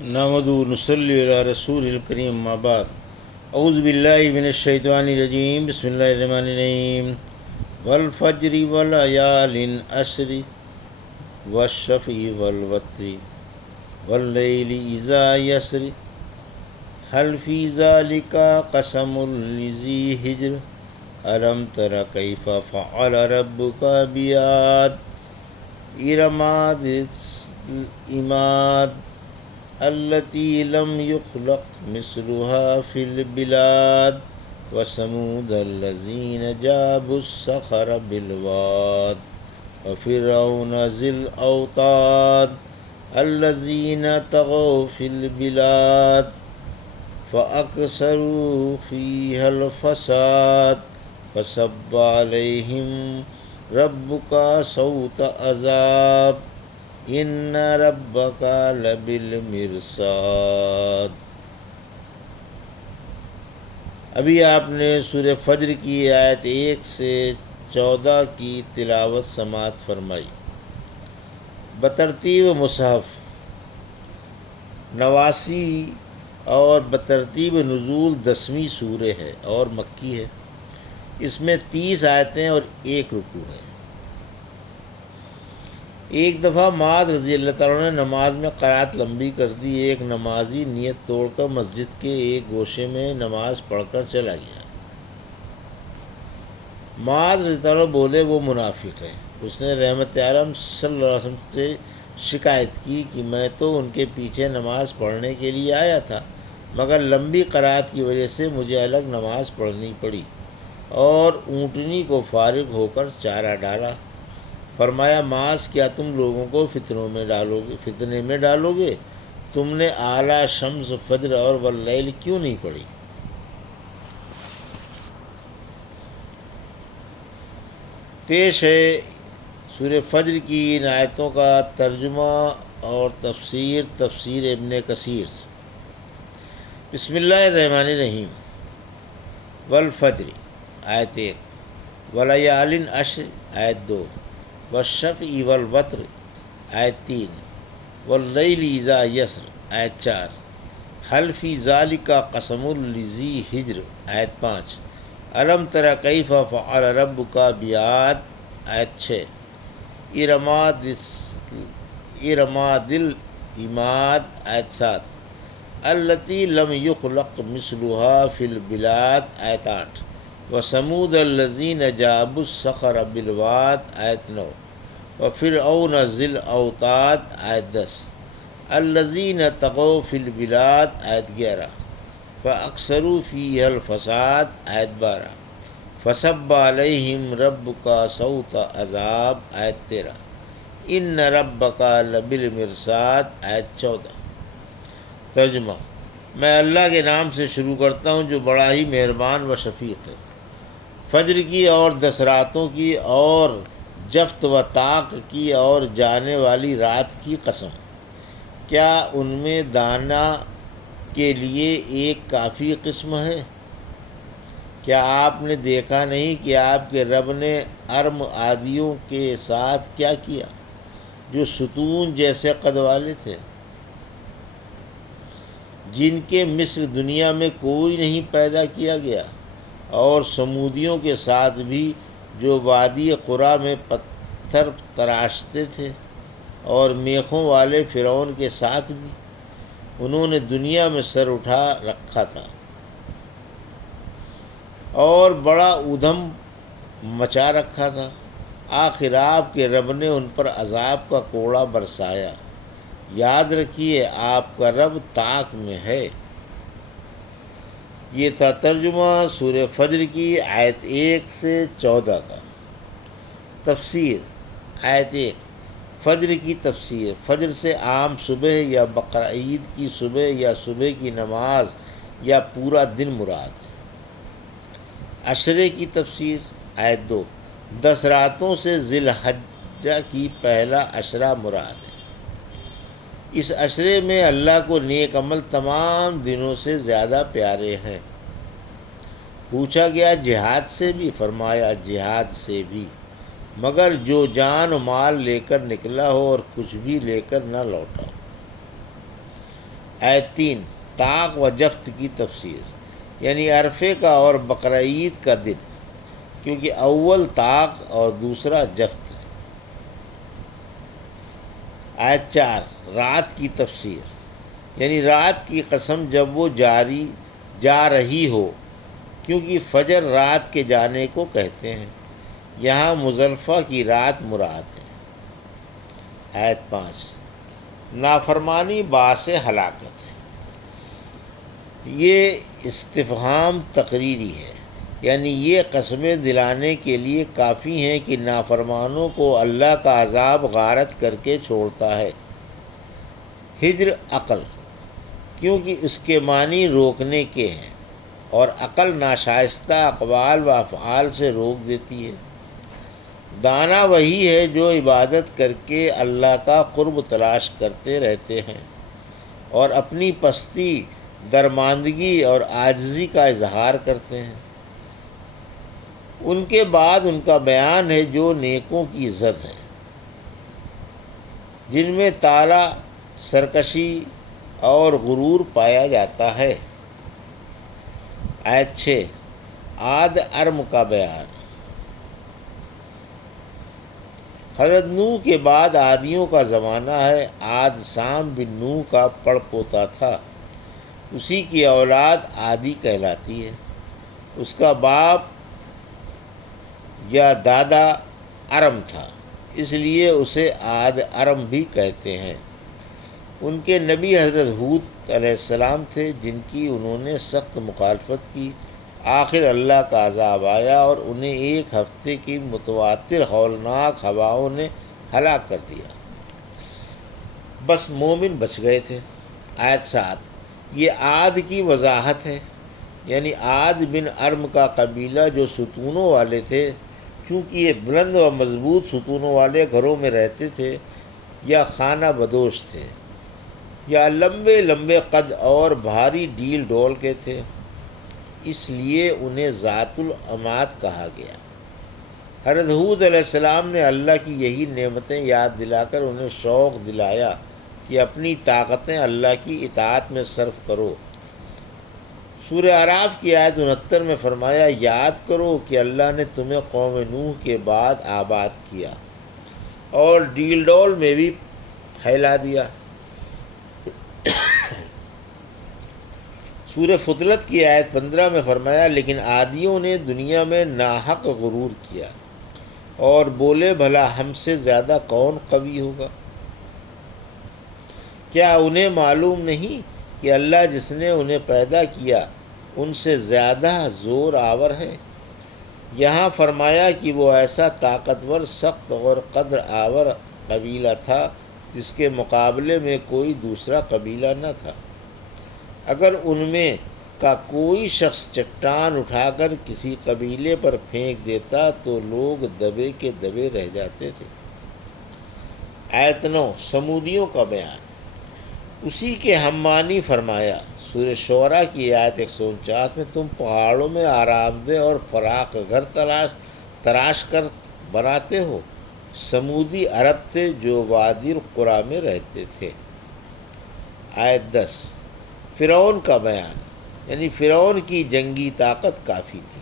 نحمدہ و نصلی علی رسول الکریم اما بعد اعوذ باللہ من الشیطان الرجیم بسم اللہ الرحمن الرحیم والفجر وليال عشر والشفع والوتر واللیل اذا یسر هل فی ذلک قسم لذی حجر الم تر کیف فعل ربک بعاد ارم ذات العماد التي لم يخلق مثلها في البلاد وثمود الذين جابوا الصخر بالواد وفرعون ذي الأوتاد الذين طغوا في البلاد فأكثروا فيها الفساد فصب عليهم ربك صوت عذاب ان ربک لبالمرصاد۔ ابھی آپ نے سورہ فجر کی آیت 1 سے 14 کی تلاوت سماعت فرمائی۔ بترتیب مصحف 89 اور بترتیب نزول 10ویں سورہ ہے اور مکی ہے۔ اس میں 30 آیتیں اور 1 رکوع ہے۔ ایک دفعہ معاذ رضی اللہ تعالیٰ نے نماز میں قرات لمبی کر دی۔ ایک نمازی نیت توڑ کر مسجد کے ایک گوشے میں نماز پڑھ کر چلا گیا۔ معاذ رضی اللہ عنہ بولے وہ منافق ہے۔ اس نے رحمت عالم صلی اللہ علیہ وسلم سے شکایت کی کہ میں تو ان کے پیچھے نماز پڑھنے کے لیے آیا تھا، مگر لمبی قرات کی وجہ سے مجھے الگ نماز پڑھنی پڑی اور اونٹنی کو فارغ ہو کر چارہ ڈالا۔ فرمایا معاذ کیا تم لوگوں کو فتنے میں ڈالو گے؟ تم نے اعلیٰ شمس فجر اور واللیل کیوں نہیں پڑھی؟ پیش ہے سورہ فجر کی ان آیتوں کا ترجمہ اور تفسیر ابن کثیر سے۔ بسم اللہ الرحمن الرحیم۔ والفجر آیت 1، ولیال عشر آیت 2، والشفع والوتر آیت 3، واللیل اذا یسر آیت 4، هل فی ذلک قسم لذی حجر آیت 5، الم تر کیف فعل ربک بعاد آیت 6، ارم ذی العماد آیت 7، التی لم یخلق مثلها فی البلاد آیت 8، وثمود الذین جابوا الصخر بالواد آیت 9، وفرعون ذی الاوتاد آیت 10، الذین طغوا فی البلاد آیت 11، فاکثروا فیہا الفساد آیت 12، فصب علیہم ربک صوت عذاب آیت 13، ان ربک لبالمرصاد آیت 14۔ ترجمہ: میں اللہ کے نام سے شروع کرتا ہوں جو بڑا ہی مہربان و شفیق ہے۔ فجر کی اور 10 راتوں کی اور جفت و طاق کی اور جانے والی رات کی قسم، کیا ان میں دانا کے لیے ایک کافی قسم ہے؟ کیا آپ نے دیکھا نہیں کہ آپ کے رب نے ارم عادیوں کے ساتھ کیا کیا جو ستون جیسے قد والے تھے، جن کے مثل دنیا میں کوئی نہیں پیدا کیا گیا، اور سمودیوں کے ساتھ بھی جو وادی قرا میں پتھر تراشتے تھے، اور میخوں والے فرعون کے ساتھ بھی انہوں نے دنیا میں سر اٹھا رکھا تھا اور بڑا ادھم مچا رکھا تھا۔ آخر آپ کے رب نے ان پر عذاب کا کوڑا برسایا۔ یاد رکھیے آپ کا رب طاق میں ہے۔ یہ تھا ترجمہ سورہ فجر کی آیت 1 سے 14 کا۔ تفسیر آیت 1، فجر کی تفسیر۔ فجر سے عام صبح یا بقرعید کی صبح یا صبح کی نماز یا پورا دن مراد ہے۔ عشرے کی تفسیر آیت 2، 10 راتوں سے ذی الحجہ کی پہلا عشرہ مراد ہے۔ اس عشرے میں اللہ کو نیک عمل تمام دنوں سے زیادہ پیارے ہیں۔ پوچھا گیا جہاد سے بھی؟ فرمایا جہاد سے بھی، مگر جو جان و مال لے کر نکلا ہو اور کچھ بھی لے کر نہ لوٹا۔ آیت 3 طاق و جفت کی تفسیر، یعنی عرفے کا اور بقرعید کا دن، کیونکہ اول طاق اور دوسرا جفت ہے۔ آیت 4 رات کی تفسیر، یعنی رات کی قسم جب وہ جا رہی ہو، کیونکہ فجر رات کے جانے کو کہتے ہیں، یہاں مزدلفہ کی رات مراد ہے۔ آیت 5 نافرمانی باعث ہلاکت، یہ استفہام تقریری ہے، یعنی یہ قسمیں دلانے کے لیے کافی ہیں کہ نافرمانوں کو اللہ کا عذاب غارت کر کے چھوڑتا ہے۔ ہجر عقل، کیونکہ اس کے معنی روکنے کے ہیں، اور عقل ناشائستہ اقوال و افعال سے روک دیتی ہے۔ دانا وہی ہے جو عبادت کر کے اللہ کا قرب تلاش کرتے رہتے ہیں اور اپنی پستی، درماندگی اور عاجزی کا اظہار کرتے ہیں۔ ان کے بعد ان کا بیان ہے جو نیکوں کی ضد ہے، جن میں طالع، سرکشی اور غرور پایا جاتا ہے۔ آیت 6 عاد ارم کا بیان، حضرت نوح کے بعد عادیوں کا زمانہ ہے۔ عاد سام بن نوح کا پڑ پوتا تھا، اسی کی اولاد عادی کہلاتی ہے۔ اس کا باپ یا دادا ارم تھا، اس لیے اسے عاد ارم بھی کہتے ہیں۔ ان کے نبی حضرت ہود علیہ السلام تھے، جن کی انہوں نے سخت مخالفت کی۔ آخر اللہ کا عذاب آیا اور انہیں ایک ہفتے کی متواتر ہولناک ہواؤں نے ہلاک کر دیا، بس مومن بچ گئے تھے۔ آیت 7 یہ عاد کی وضاحت ہے، یعنی عاد بن ارم کا قبیلہ جو ستونوں والے تھے، چونکہ یہ بلند و مضبوط ستونوں والے گھروں میں رہتے تھے یا خانہ بدوش تھے، یا لمبے لمبے قد اور بھاری ڈیل ڈول کے تھے، اس لیے انہیں ذات العماد کہا گیا۔ حضرت ہود علیہ السلام نے اللہ کی یہی نعمتیں یاد دلا کر انہیں شوق دلایا کہ اپنی طاقتیں اللہ کی اطاعت میں صرف کرو۔ سورہ اعراف کی آیت 69 میں فرمایا، یاد کرو کہ اللہ نے تمہیں قوم نوح کے بعد آباد کیا اور ڈیل ڈول میں بھی پھیلا دیا۔ سورہ فضلت کی آیت 15 میں فرمایا، لیکن عادیوں نے دنیا میں ناحق غرور کیا اور بولے بھلا ہم سے زیادہ کون قوی ہوگا۔ کیا انہیں معلوم نہیں کہ اللہ جس نے انہیں پیدا کیا ان سے زیادہ زور آور ہے؟ یہاں فرمایا کہ وہ ایسا طاقتور، سخت اور قدر آور قبیلہ تھا جس کے مقابلے میں کوئی دوسرا قبیلہ نہ تھا۔ اگر ان میں کا کوئی شخص چٹان اٹھا کر کسی قبیلے پر پھینک دیتا تو لوگ دبے کے دبے رہ جاتے تھے۔ آیت 9 سمودیوں کا بیان، اسی کے ہم معنی فرمایا۔ سورہ شعراء کی آیت 149 میں تم پہاڑوں میں آرام دہ اور فراخ گھر تراش کر بناتے ہو۔ سمودی عرب تھے جو وادی القریٰ میں رہتے تھے۔ آیت 10 فرعون کا بیان، یعنی فرعون کی جنگی طاقت کافی تھی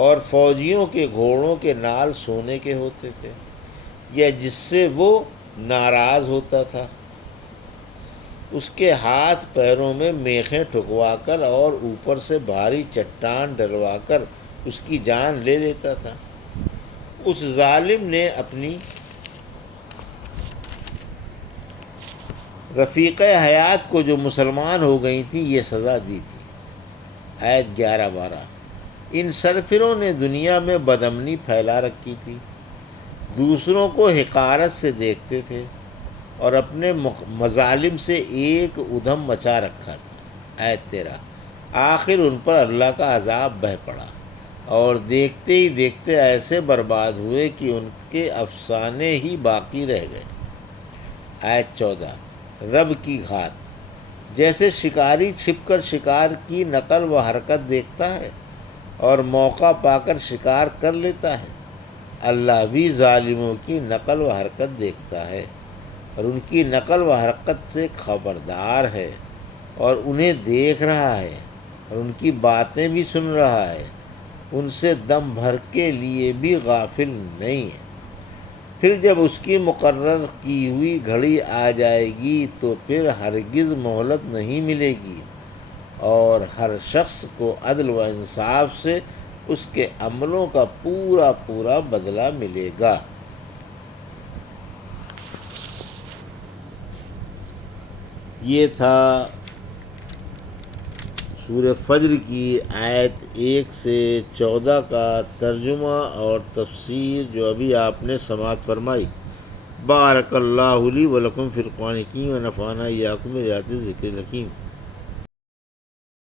اور فوجیوں کے گھوڑوں کے نال سونے کے ہوتے تھے یا جس سے وہ ناراض ہوتا تھا، اس کے ہاتھ پیروں میں میخیں ٹھکوا کر اور اوپر سے بھاری چٹان ڈلوا کر اس کی جان لے لیتا تھا۔ اس ظالم نے اپنی رفیقہ حیات کو جو مسلمان ہو گئی تھی یہ سزا دی تھی۔ آیت 11-12 ان سرفروں نے دنیا میں بدامنی پھیلا رکھی تھی، دوسروں کو حقارت سے دیکھتے تھے اور اپنے مظالم سے ایک ادھم مچا رکھا تھا۔ آیت 13 آخر ان پر اللہ کا عذاب بہہ پڑا اور دیکھتے ہی دیکھتے ایسے برباد ہوئے کہ ان کے افسانے ہی باقی رہ گئے۔ آیت 14 رب کی گھات، جیسے شکاری چھپ کر شکار کی نقل و حرکت دیکھتا ہے اور موقع پا کر شکار کر لیتا ہے، اللہ بھی ظالموں کی نقل و حرکت دیکھتا ہے۔ اور ان کی نقل و حرکت سے خبردار ہے، اور انہیں دیکھ رہا ہے، اور ان کی باتیں بھی سن رہا ہے، ان سے دم بھر کے لیے بھی غافل نہیں ہے۔ پھر جب اس کی مقرر کی ہوئی گھڑی آ جائے گی تو پھر ہرگز مہلت نہیں ملے گی، اور ہر شخص کو عدل و انصاف سے اس کے عملوں کا پورا پورا بدلہ ملے گا۔ یہ تھا سورہ فجر کی آیت 1 سے 14 کا ترجمہ اور تفسیر جو ابھی آپ نے سماعت فرمائی۔ بارک اللہ لی و لکم فی القرآن الحکیم و نفعنی ایاکم بآیات الذکر الحکیم۔